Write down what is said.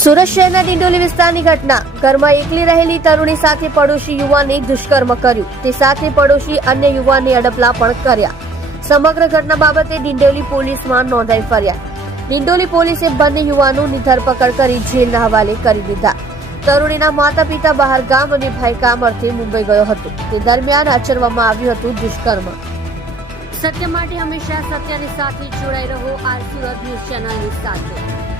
સુરત શહેરના ડિંડોલી વિસ્તારની ઘટના. ઘરમાં એકલી રહેલી તરુણી સાથે પડોશી યુવાને દુષ્કર્મ કર્યું. તે સાથે પડોશી અન્ય યુવાનને અડપલા પણ કર્યા. સમગ્ર ઘટના બાબતે ડિંડોલી પોલીસમાં નોંધાઈ ફરિયાદ. ડિંડોલી પોલીસે બંને યુવાનોની ધરપકડ કરી જેલના હવાલે કરી દીધા. તરુણીના માતા પિતા બહાર ગામ અને ભાઈ કામ અર્થે મુંબઈ ગયો હતો. તે દરમિયાન આચરવામાં આવ્યું હતું દુષ્કર્મ. સત્ય માટે હંમેશા સત્યની સાથે જોડાઈ રહો. આ સુરત ન્યૂઝ ચેનલની સાથે.